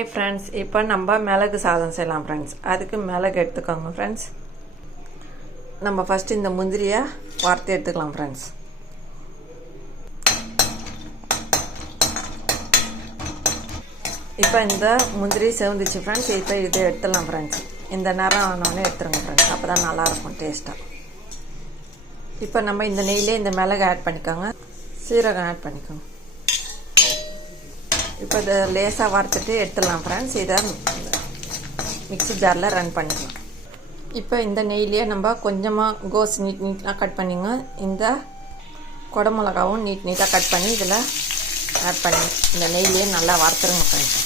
Hi friends, இப்போ நம்ம மிளகு சாதம் செய்யலாம் ஃப்ரெண்ட்ஸ். அதுக்கு மிளகு எடுத்துக்கோங்க ஃப்ரெண்ட்ஸ். நம்ம ஃபஸ்ட்டு இந்த முந்திரியை வறுத்து எடுத்துக்கலாம் ஃப்ரெண்ட்ஸ். இப்போ இந்த முந்திரி செவந்துச்சு ஃப்ரெண்ட்ஸ். இப்போ இதை எடுத்துடலாம் ஃப்ரெண்ட்ஸ். இந்த நேரம் ஆனோடனே எடுத்துருங்க ஃப்ரெண்ட்ஸ், அப்போ தான் நல்லாயிருக்கும் டேஸ்ட்டாக. இப்போ நம்ம இந்த நெய்யிலே இந்த மிளகு ஆட் பண்ணிக்கோங்க, சீரகம் ஆட் பண்ணிக்கோங்க. இப்போ இதை லேசாக வறுத்துட்டு எடுத்துடலாம் ஃப்ரெண்ட்ஸ். இதை மிக்ஸி ஜாரில் ரன் பண்ணிக்கலாம். இப்போ இந்த நெய்லேயே நம்ம கொஞ்சமாக கோஸ் நீட்டாக கட் பண்ணிங்க, இந்த குடமிளகாவும் நீட்டாக கட் பண்ணி இதில் ஆட் பண்ணி இந்த நெய்லேயே நல்லா வறுத்துருங்க ஃப்ரெண்ட்ஸ்.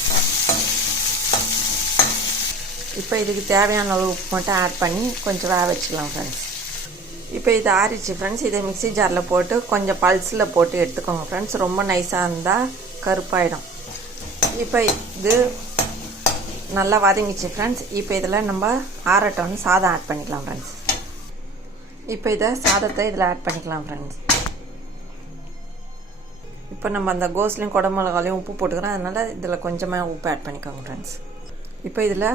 இப்போ இதுக்கு தேவையான அளவு உப்பு மட்டும் ஆட் பண்ணி கொஞ்சம் வேக வச்சுக்கலாம் ஃப்ரெண்ட்ஸ். இப்போ இது ஆறிச்சு ஃப்ரெண்ட்ஸ். இதை மிக்ஸி ஜாரில் போட்டு கொஞ்சம் பல்ஸில் போட்டு எடுத்துக்கோங்க ஃப்ரெண்ட்ஸ். ரொம்ப நைஸாக இருந்தால் கருப்பாயிடும். இப்போ இது நல்லா வதங்கிச்சு ஃப்ரெண்ட்ஸ். இப்போ இதில் நம்ம ஆறட்டோன்னு சாதம் ஆட் பண்ணிக்கலாம் ஃப்ரெண்ட்ஸ். இப்போ இதை சாதத்தை இதில் ஆட் பண்ணிக்கலாம் ஃப்ரெண்ட்ஸ். இப்போ நம்ம அந்த கோஸ்லையும் குடமிளகாலையும் உப்பு போட்டுக்கிறோம், அதனால் இதில் கொஞ்சமாக உப்பு ஆட் பண்ணிக்கோங்க ஃப்ரெண்ட்ஸ். இப்போ இதில்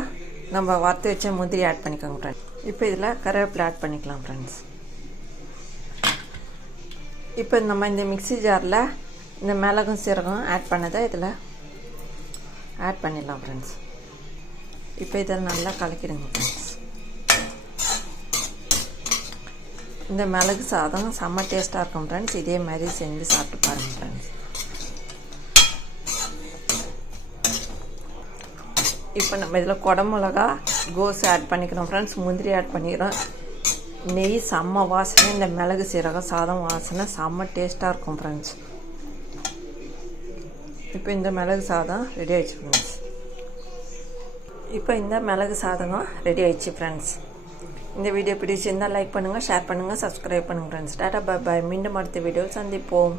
நம்ம வறுத்து வச்ச முந்திரி ஆட் பண்ணிக்கோங்க ஃப்ரெண்ட்ஸ். இப்போ இதில் கருவேப்பிலை ஆட் பண்ணிக்கலாம் ஃப்ரெண்ட்ஸ். இப்போ நம்ம இந்த மிக்ஸி ஜாரில் இந்த மிளகும் சீரகம் ஆட் பண்ணதை இதில் ஆட் பண்ணிடலாம் ஃப்ரெண்ட்ஸ். இப்போ இதை நல்லா கலக்கிடுங்க ஃப்ரெண்ட்ஸ். இந்த மிளகு சாதம் செம்ம டேஸ்ட்டாக இருக்கும் ஃப்ரெண்ட்ஸ். இதே மாதிரி செஞ்சு சாப்பிட்டு பாருங்கள் ஃப்ரெண்ட்ஸ். இப்போ நம்ம இதில் குடமிளகா கோஸ் ஆட் பண்ணிக்கிறோம் ஃப்ரெண்ட்ஸ். முந்திரி ஆட் பண்ணிக்கிறோம். நெய் செம்ம வாசனை, இந்த மிளகு சீரகம் சாதம் வாசனை செம்ம டேஸ்ட்டாக இருக்கும் ஃப்ரெண்ட்ஸ். இப்போ இந்த மிளகு சாதம் ரெடி ஆயிடுச்சு ஃப்ரெண்ட்ஸ். இப்போ இந்த மிளகு சாதமும் ரெடி ஆயிடுச்சு ஃப்ரெண்ட்ஸ். இந்த வீடியோ பிடிச்சிருந்தால் லைக் பண்ணுங்கள், ஷேர் பண்ணுங்கள், சப்ஸ்கிரைப் பண்ணுங்கள் ஃப்ரெண்ட்ஸ். டாடா பாய் பாய். மீண்டும் அடுத்த வீடியோவில் சந்திப்போம்.